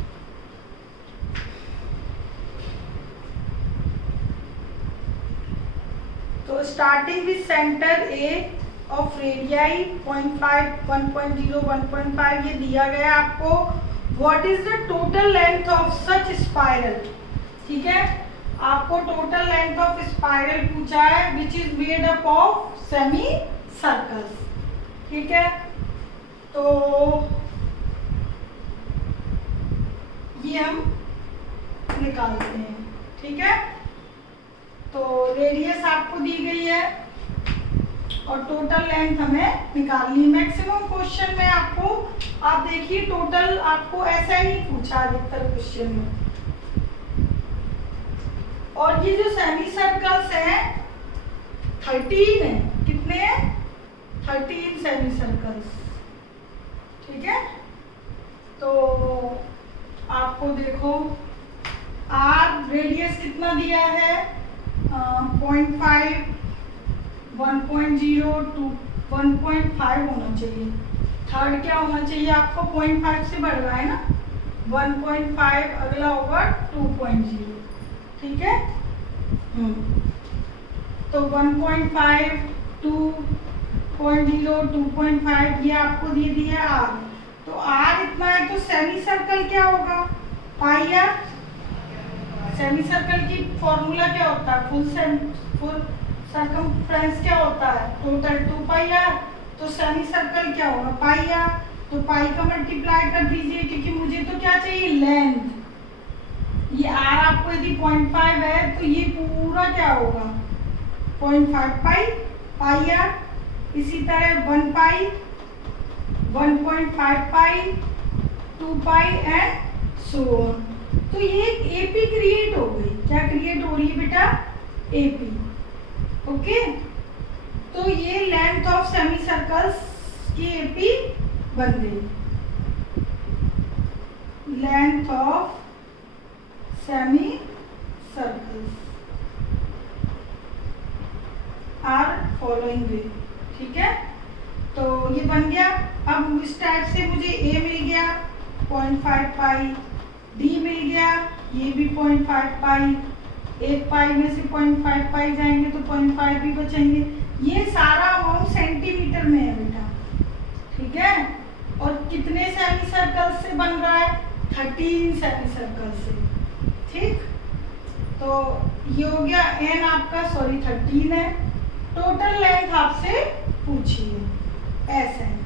तो starting with centre A of radii 0.5, 1.0, 1.5 ये दिया गया आपको। What is the total length of such spiral. ठीक है, आपको टोटल लेंथ ऑफ स्पाइरल पूछा है which is made up of semi circles. ठीक है, तो ये हम निकालते हैं। ठीक है, तो रेडियस आपको दी गई है और टोटल लेंथ हमें निकालनी। मैक्सिमम क्वेश्चन में आपको आप देखिए टोटल आपको ऐसा ही पूछा अधिकतर क्वेश्चन में। और ये जो सेमी सर्कल्स हैं 13 है। कितने हैं? 13 सेमी सर्कल्स। ठीक है, तो आपको देखो आर रेडियस कितना दिया है 0.5, 1.0, 2, 1.5 होना चाहिए। थर्ड क्या होना चाहिए आपको 0.5 से बढ़ रहा है ना 1.5, अगला होगा 2.0। ठीक है, तो 1.5, 2.0, 2.5 ये आपको दे दिया आर। तो आर इतना है तो सेमी सर्कल क्या होगा पाई आर। सेमी सर्कल की फॉर्मूला क्या होता है फुल सर्कमफ्रेंस क्या होता है टोटल 2 पाई आर। तो सेमी सर्कल क्या होगा पाई आर। तो पाई का मल्टीप्लाई कर दीजिए क्योंकि मुझे तो क्या चाहिए लेंथ। ये आर आपको यदि 0.5 है तो ये पूरा क्या होगा 0.5 पाई पाई आर। इसी तरह 1 पाई, 1.5 पाई, 2 पाई एंड सो ऑन। तो ये एक एपी क्रिएट हो गई। क्या क्रिएट हो रही है बेटा एपी। ओके, तो ये लेंथ ऑफ सेमी सर्कल्स की एपी बन गई। Length of semi circles are following way. ठीक है, तो ये बन गया। अब इस टाइप से मुझे ए मिल गया 0.5 पाई, डी मिल गया ये भी 0.5 पाई। 1 पाई में से 0.5 पाई जाएंगे तो 0.5 भी बचेंगे। ये सारा अमाउंट सेंटीमीटर में है बेटा। ठीक है, और कितने सेमी सर्कल से बन रहा है 13 सेमी सर्कल से। ठीक, तो ये हो गया एन आपका 13 है। टोटल लेंथ आपसे पूछी है एस एन।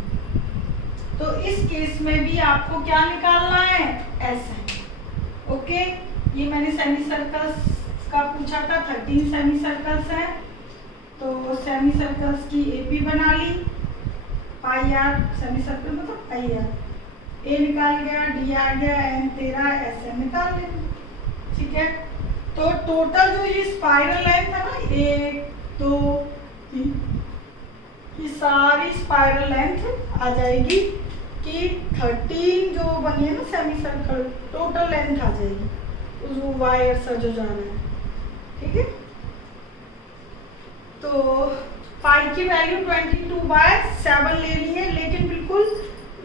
तो इस केस में भी आपको क्या निकालना है एस एन। ओके, ये मैंने सेमी सर्कल्स का पूछा था 13 सेमी सर्कल्स है। तो सेमी सर्कल्स की एपी बना ली पाई आर। सेमी सर्कल मतलब पाई आर। ए निकाल गया, डी आ गया, एन 13, एस एन निकाल लेंगे। ठीक है, तो टोटल जो ये स्पाइरल लेंथ है ना 1, 2, 3 ये सारी स्पाइरल लेंथ आ जाएगी कि 13 जो बनी है ना सेमी सर्कल टोटल लेंथ आ जाएगी उस वायर सा जो जा रहा है। ठीक है, तो पाई की वैल्यू 22/7 ले ली है, लेकिन बिल्कुल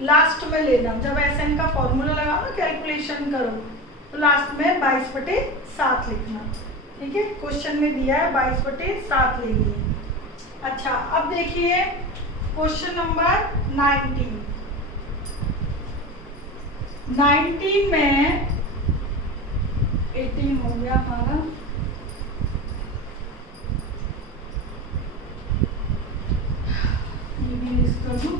लास्ट में लेना। जब एसएन का फॉर्मूला लगाओ ना कैलकुलेशन करो तो लास्ट में 22/7 लिखना। ठीक है, क्वेश्चन में दिया है 22/7 ले लिए। अच्छा, अब देखिए क्वेश्चन नंबर 19 में 18 हो गया हमारा। ये भी लिस्ट कर दूं।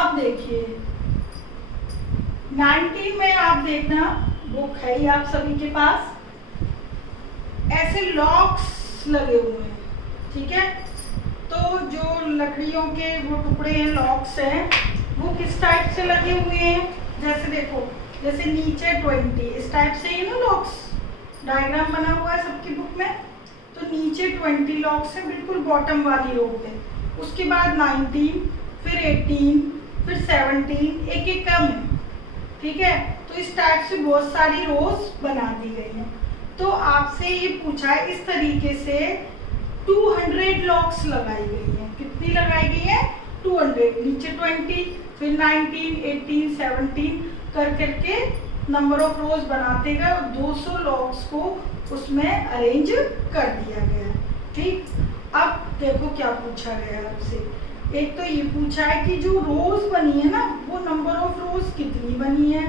अब देखिए 19 में आप देखना बुक है ही आप सभी के पास। ऐसे लॉक्स लगे हुए हैं। ठीक है, तो जो लकड़ियों के वो टुकड़े हैं लॉक्स हैं वो किस टाइप से लगे हुए हैं। जैसे देखो, जैसे नीचे 20 इस टाइप से ही ना लॉक्स डायग्राम बना हुआ है सबकी बुक में। तो नीचे 20 लॉक्स है बिल्कुल बॉटम वाली रो पे। उसके बाद 19, फिर 18, फिर 17, एक एक कम है, ठीक है। तो इस टाइप से बहुत सारी रोज बना दी गई हैं। तो आपसे ये पूछा है इस तरीके से 200 लॉक्स लगाई गई हैं। कितनी लगाई गई है? 200, नीचे 20, फिर 19, 18, 17 कर करके नंबर ऑफ रोज बनाते गए और 200 लॉक्स को उसमें अरेंज कर दिया गया। ठीक, अब देखो क्या पूछा गया है आपसे। एक तो ये पूछा है कि जो रोज बनी है ना, वो नंबर ऑफ रोज कितनी बनी है,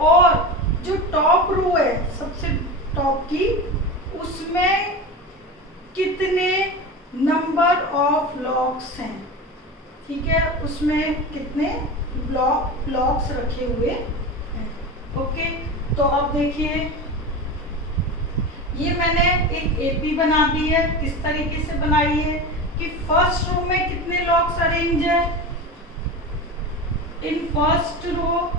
और जो टॉप रो है सबसे टॉप की, उसमें कितने नंबर ऑफ लॉक्स हैं। ठीक है, उसमें कितने लॉक्स रखे हुए हैं। ओके, तो अब देखिए ये मैंने एक एपी बना दी है। किस तरीके से बनाई है कि फर्स्ट रो में कितने लॉक्स अरेंज है। In first row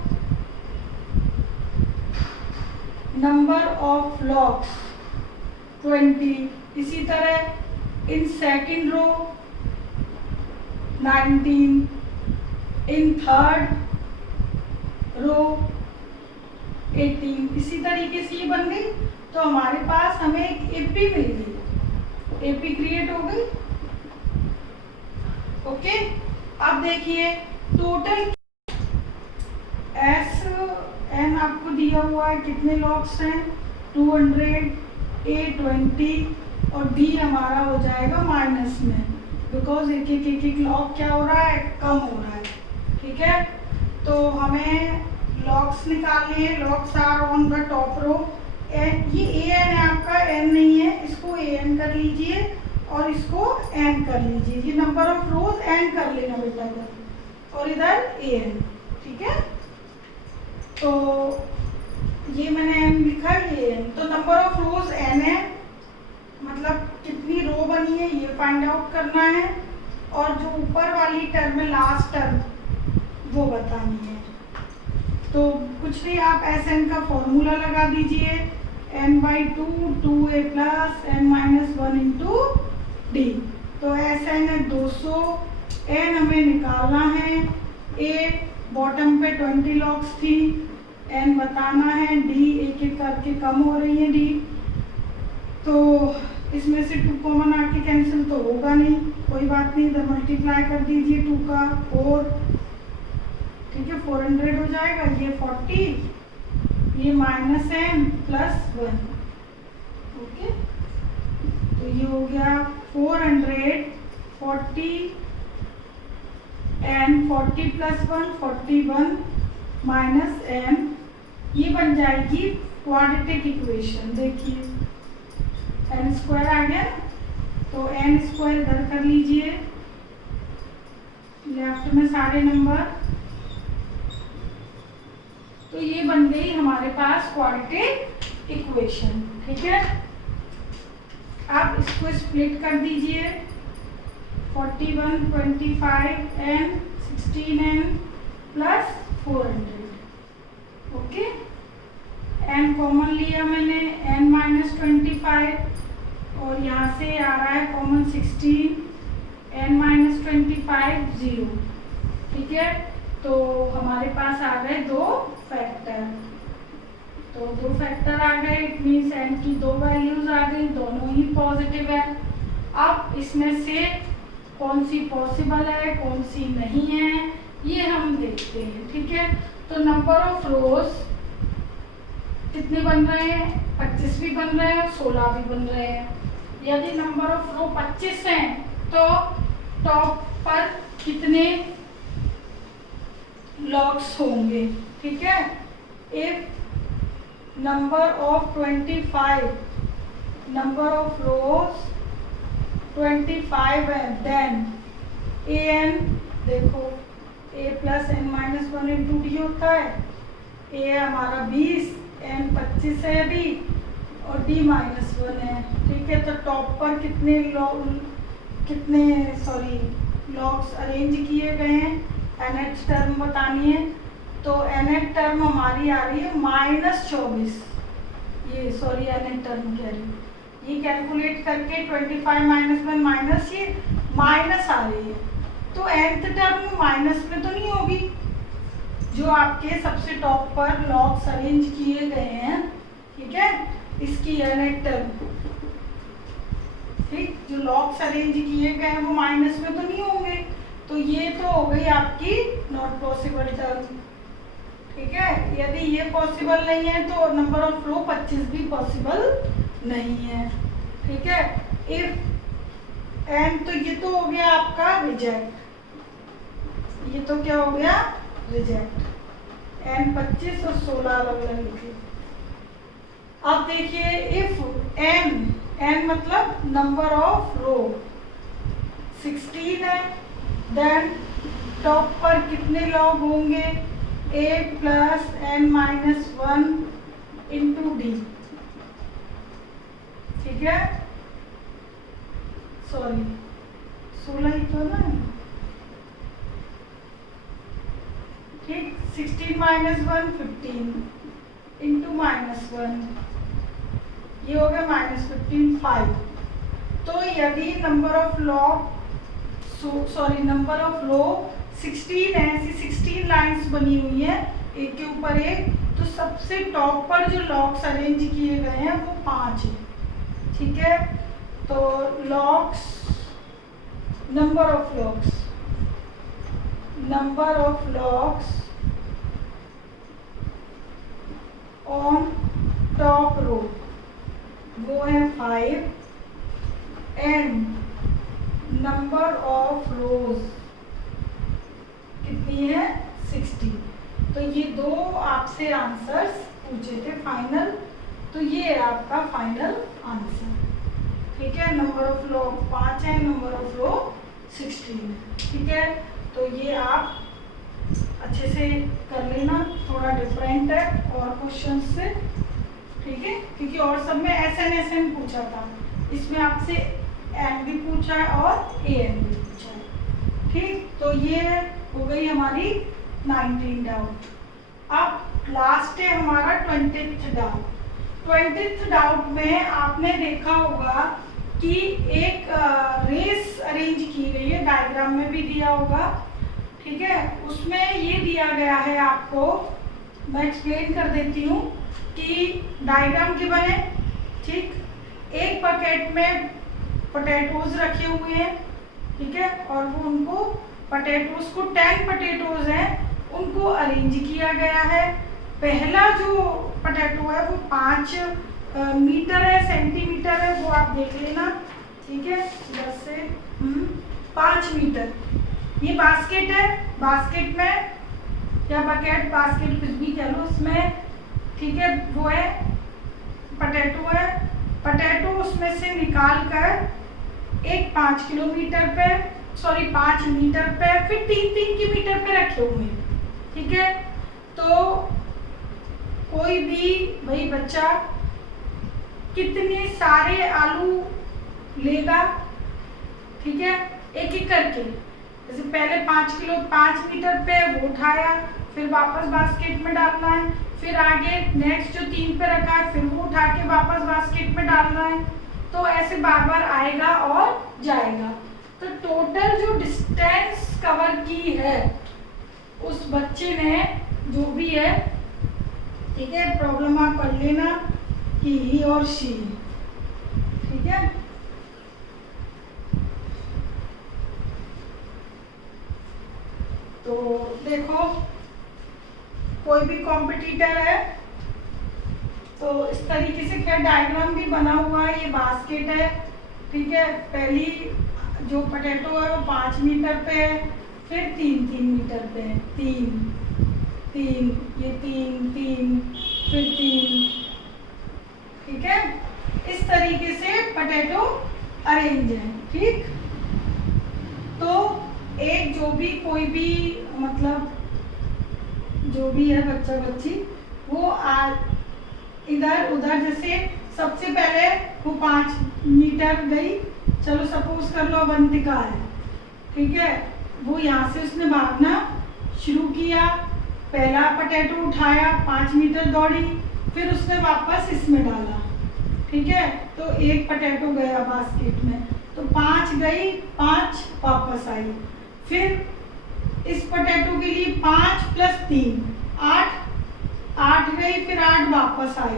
number of logs 20, इसी तरह in second row 19, in third row 18, इसी तरीके से ये बन गई। तो हमारे पास हमें एक एपी मिल गई, एपी क्रिएट हो गई। ओके, अब देखिए टोटल एस एन आपको दिया हुआ है, कितने लॉक्स हैं 200, ए 20 और डी हमारा हो जाएगा माइनस में, बिकॉज एक एक लॉक क्या हो रहा है, कम हो रहा है। ठीक है, तो हमें लॉक्स निकालने हैं। Logs are on the top row. ये ए एन है आपका, एन नहीं है, इसको ए एन कर लीजिए और इसको एन कर लीजिए। ये नंबर ऑफ रोज एन कर लेना बेटा इधर, और इधर ए एन। ठीक है, तो ये मैंने एन लिखा, ये एन। तो नंबर ऑफ रोज एन है, मतलब कितनी रो बनी है ये फाइंड आउट करना है, और जो ऊपर वाली टर्म है लास्ट टर्म वो बतानी है। तो कुछ नहीं, आप एस एन का फॉर्मूला लगा दीजिए, n/2 2a plus n-1 into D. तो एस एन है 200, एन हमें निकालना है, ए बॉटम पे 20 लॉक्स थी, एन बताना है, डी एक एक करके कम हो रही है डी। तो इसमें से 2 कॉमन आके कैंसिल तो होगा नहीं, कोई बात नहीं, इधर मल्टीप्लाई कर दीजिए 2 का 4। ठीक है, 400 हो जाएगा, ये 40, ये माइनस एन प्लस 1। ओके, तो ये हो गया 400, 40 एन, 40 प्लस 1 41 माइनस एन, ये बन जाएगी क्वाड्रेटिक इक्वेशन। देखिए एन स्क्वायर आ गया, तो एन स्क्वायर इधर कर लीजिए, लेफ्ट में सारे नंबर। तो ये बन गई हमारे पास क्वाड्रेटिक इक्वेशन। ठीक है, आप इसको स्प्लिट कर दीजिए, 41 25 N 16 N plus 400। Okay, N common लिया मैंने, n-25 और यहाँ से आ रहा है कॉमन 16, n-25 0। ठीक है, तो हमारे पास आ गए 2 फैक्टर। तो 2 फैक्टर आ गए, इट मीन्स एन की 2 वैल्यूज आ गई, दोनों ही पॉजिटिव है। अब इसमें से कौन सी पॉसिबल है, कौन सी नहीं है, ये हम देखते हैं। ठीक है, तो नंबर ऑफ रोज कितने बन रहे हैं, 25 भी बन रहे हैं, 16 भी बन रहे हैं। यदि नंबर ऑफ रो 25 हैं तो टॉप पर कितने लॉक्स होंगे। ठीक है, if number of 25, number of रोज 25 है, देन ए एन, देखो ए प्लस n-1 इंटू डी होता है। ए हमारा 20, एन 25 है अभी, और डी -1 है। ठीक है, तो टॉप पर कितने लॉक्स अरेंज किए गए हैं, nth टर्म बतानी है। तो nth टर्म हमारी आ रही है -24, ये सॉरी nth टर्म कह रही हूँ, ये कैलकुलेट करके 25 -1 माइनस, ये माइनस आ रही है, तो nth टर्म माइनस में तो नहीं होगी, जो आपके सबसे टॉप पर लॉग्स अरेंज किए गए हैं, ठीक है, इसकी nth टर्म, ठीक, जो लॉग्स अरेंज किए गए हैं वो माइनस में तो नहीं होंगे, तो ये तो हो गई आपकी नॉट पॉसिबल टर्म, ठीक है। यदि ये पॉसिबल नहीं है तो नंबर ऑफ रो 25 भी पॉसिबल नहीं है, ठीक है। इफ एन, तो ये तो हो गया आपका रिजेक्ट, ये तो क्या हो गया रिजेक्ट, एन 25 और 16 अलग अलग लिखे। अब देखिए इफ एन मतलब नंबर ऑफ रो 16 है, देन टॉप पर कितने लॉग होंगे, a plus n minus 1 into D, ठीक है, सॉरी 16 ही तो ना, ठीक, 16 माइनस 1 15 इंटू माइनस 1, ये हो गया माइनस 15 5। तो यदि number of log number of row 16 है, ऐसी 16 लाइंस बनी हुई है एक के ऊपर एक, तो सबसे टॉप पर जो लॉग्स अरेंज किए गए हैं वो 5 है, ठीक है। तो logs, number of logs on top row वो है 5 एंड नंबर ऑफ रोज कितनी है 60। तो ये दो आपसे आंसर्स पूछे थे फाइनल, तो ये है आपका फाइनल आंसर, ठीक है। नंबर ऑफ रो 5 है, नंबर ऑफ रो 16 है, ठीक है। तो ये आप अच्छे से कर लेना, थोड़ा डिफरेंट है और क्वेश्चन से, ठीक है, क्योंकि और सब में SN पूछा था, इसमें आपसे एन भी पूछा है और AN भी पूछा है, ठीक। तो ये हो गई हमारी 19 डाउट। अब लास्ट है हमारा 20th डाउट। 20th डाउट में आपने देखा होगा कि एक रेस अरेंज की गई है, डायग्राम में भी दिया होगा, ठीक है। उसमें ये दिया गया है आपको, मैं एक्सप्लेन कर देती हूँ कि डायग्राम के बने, ठीक, एक बकेट में पोटैटोज रखे हुए हैं, ठीक है, और वो उनको पोटैटोज को 10 पोटैटोज हैं, उनको अरेंज किया गया है। पहला जो पोटैटो है वो 5 मीटर है, सेंटीमीटर है, वो आप देख लेना, ठीक है, 10 से 5 मीटर। ये बास्केट है, बास्केट में या बकेट, बास्केट कुछ भी कह लो उसमें, ठीक है, वो है पोटैटो है। पोटैटो उसमें से निकाल कर एक 5 किलोमीटर पे, सॉरी 5 मीटर पे, फिर 3-3 की मीटर पे रखे हुए हैं, ठीक है। तो कोई भी भाई बच्चा कितने सारे आलू लेगा, ठीक है, एक एक करके, जैसे पहले 5 मीटर पे वो उठाया, फिर वापस बास्केट में डालना है, फिर आगे नेक्स्ट जो 3 पे रखा है फिर वो उठा के वापस बास्केट में डालना है। तो ऐसे बार बार आएगा और जाएगा। तो टोटल जो डिस्टेंस कवर की है उस बच्चे ने, जो भी है, ठीक है, प्रॉब्लम आप पढ़ लेना कि ही और शी, ठीक है। तो देखो कोई भी कॉम्पिटिटर है तो इस तरीके से क्या डायग्राम भी बना हुआ है। ये बास्केट है, ठीक है, पहली जो पोटैटो है वो 5 मीटर पे है, फिर 3-3 मीटर पे है, 3, ये 3, फिर 3, ठीक है। इस तरीके से पोटैटो अरेंज है, ठीक। तो एक जो भी कोई भी मतलब जो भी है बच्चा बच्ची वो इधर उधर, जैसे सबसे पहले वो 5 मीटर गई, चलो सपोज कर लो अवंतिका है, ठीक है, वो यहाँ से उसने भागना शुरू किया, पहला पोटैटो उठाया, 5 मीटर दौड़ी, फिर उसने वापस इसमें डाला, ठीक है। तो एक पोटैटो गया बास्केट में, तो 5 गई, 5 वापस आई, फिर इस पोटैटो के लिए 5 + 3 8 गई, फिर 8 वापस आई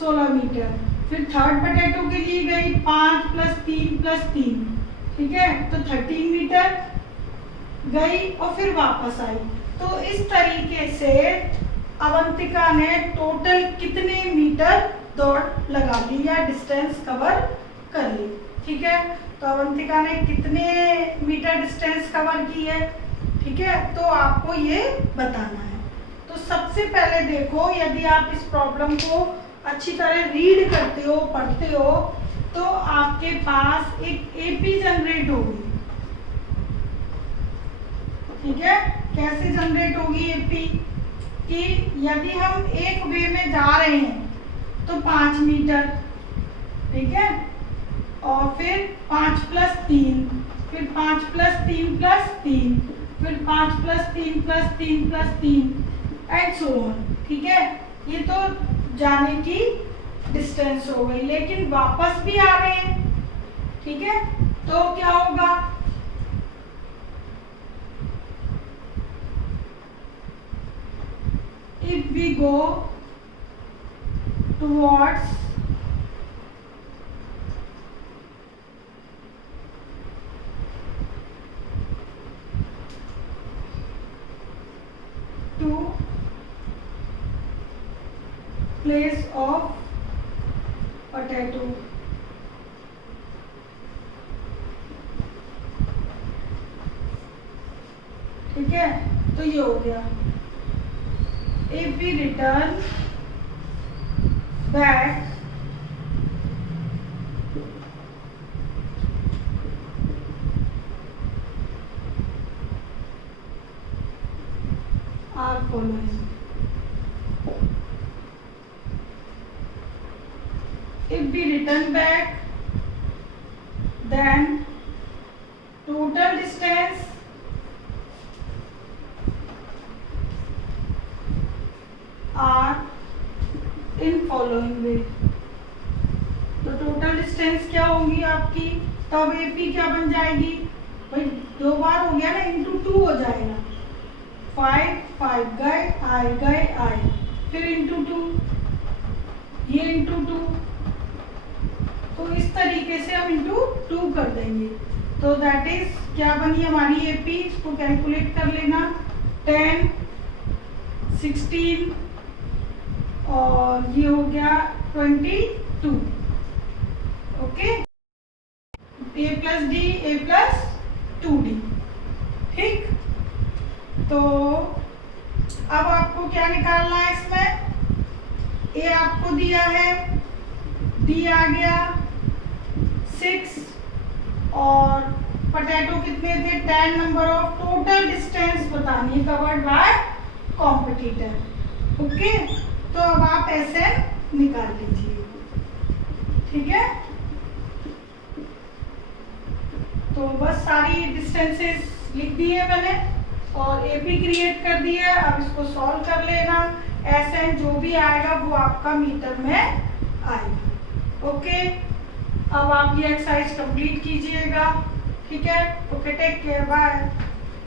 16 मीटर। फिर थर्ड पोटैटो के लिए गई 5 + 3 + 3, ठीक है, तो 13 मीटर गई और फिर वापस आई। तो इस तरीके से अवंतिका ने टोटल कितने मीटर दौड़ लगा ली या डिस्टेंस कवर कर ली, ठीक है। तो अवंतिका ने कितने मीटर डिस्टेंस कवर की है, ठीक है, तो आपको ये बताना है। तो सबसे पहले देखो, यदि आप इस प्रॉब्लम को अच्छी तरह रीड करते हो, पढ़ते हो, तो आपके पास एक एपी जनरेट होगी, ठीक है। कैसे जनरेट होगी एपी, कि यदि हम एक वे में जा रहे हैं तो 5 मीटर, ठीक है, और फिर 5 + 3, फिर 5 + 3 + 3, फिर 5 + 3 + 3 + 3 एंड सो ऑन, ठीक है। ये तो जाने की डिस्टेंस हो गई, लेकिन वापस भी आ रहे हैं, ठीक है, तो क्या होगा, if we go towards to place of potato, ठीक है, तो ये हो गया। If we return back are following, if we return back, then total distance are in following way। तो टोटल डिस्टेंस क्या होगी आपकी, तब एपी क्या बन जाएगी भाई, 2 बार हो गया ना, × 2 हो जाएगा। 5 गए आए, फिर × 2, ये × 2, तो इस तरीके से हम × 2 कर देंगे। तो दैट इज क्या बनी हमारी एपी, इसको कैलकुलेट कर लेना, 10, 16 और ये हो गया 22, okay, a + d a + 2d, ठीक। तो अब आपको क्या निकालना है इसमें, a आपको दिया है, d आ गया 6 और पोटैटो कितने थे, 10 नंबर ऑफ, टोटल डिस्टेंस बतानी है कवर्ड बाय कॉम्पिटिटर, ओके। तो अब आप ऐसे निकाल लीजिए, ठीक है। तो बस सारी डिस्टेंसेस लिख दी है मैंने और एपी क्रिएट कर दी है। अब इसको सॉल्व कर लेना, एसएन जो भी आएगा वो आपका मीटर में आएगा, ओके। अब आप ये एक्सरसाइज कंप्लीट कीजिएगा, ठीक है, ओके, टेक केयर, बाय।